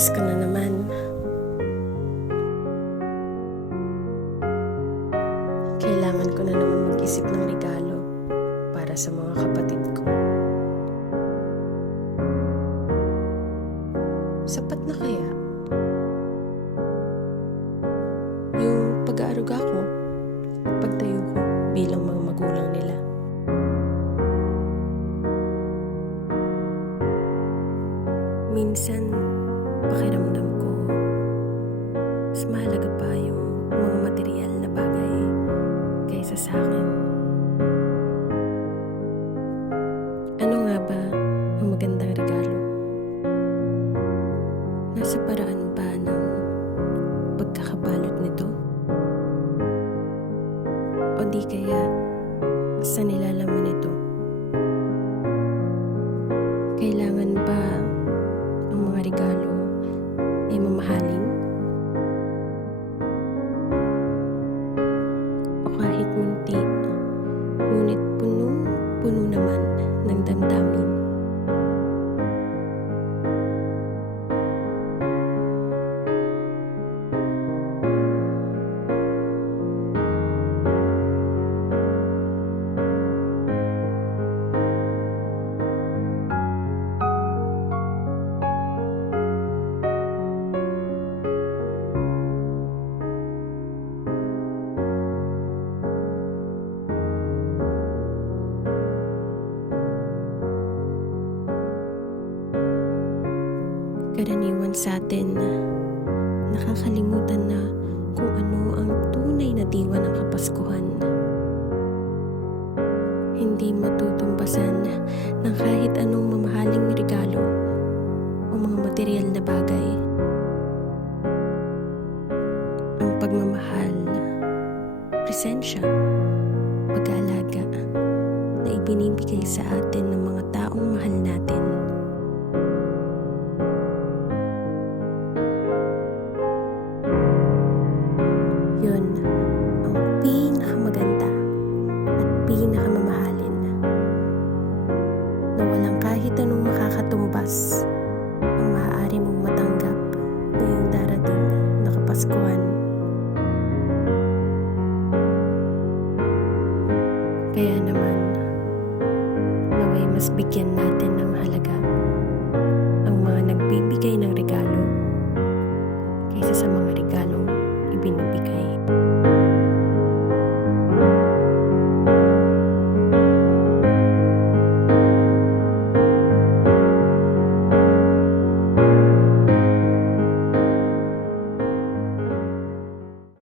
Pasko na naman. Kailangan ko na naman mag-isip ng regalo para sa mga kapatid ko. Sapat na kaya yung pag-aaruga ko, pagtayo ko bilang mga magulang nila? Minsan, pakiramdam ko, mas mahalaga pa yung mga material na bagay kaysa sa akin. Ano nga ba ang magandang regalo? Nasa paraan ba ng pagkakabalot nito? O di kaya sa nilalaman nito? Kailangan ba ang mga regalo ay mamahalin? O kahit munti, ngunit puno naman ng damdamin? Karaniwan sa atin na nakakalimutan na kung ano ang tunay na diwa ng Kapaskuhan. Hindi matutumbasan ng kahit anong mamahaling regalo o mga material na bagay. Ang pagmamahal, presensya, pag-aalaga na ibinibigay sa atin ng mga taong mahal natin. Yun ang pinakamaganda at pinakamamahalin na walang kahit anong makakatumbas ang maaari mong matanggap ngayong darating na Kapaskuhan. Kaya naman, naway mas bigyan natin ng halaga ang mga nagbibigay ng regalo kaysa sa mga regalong ibinibigay.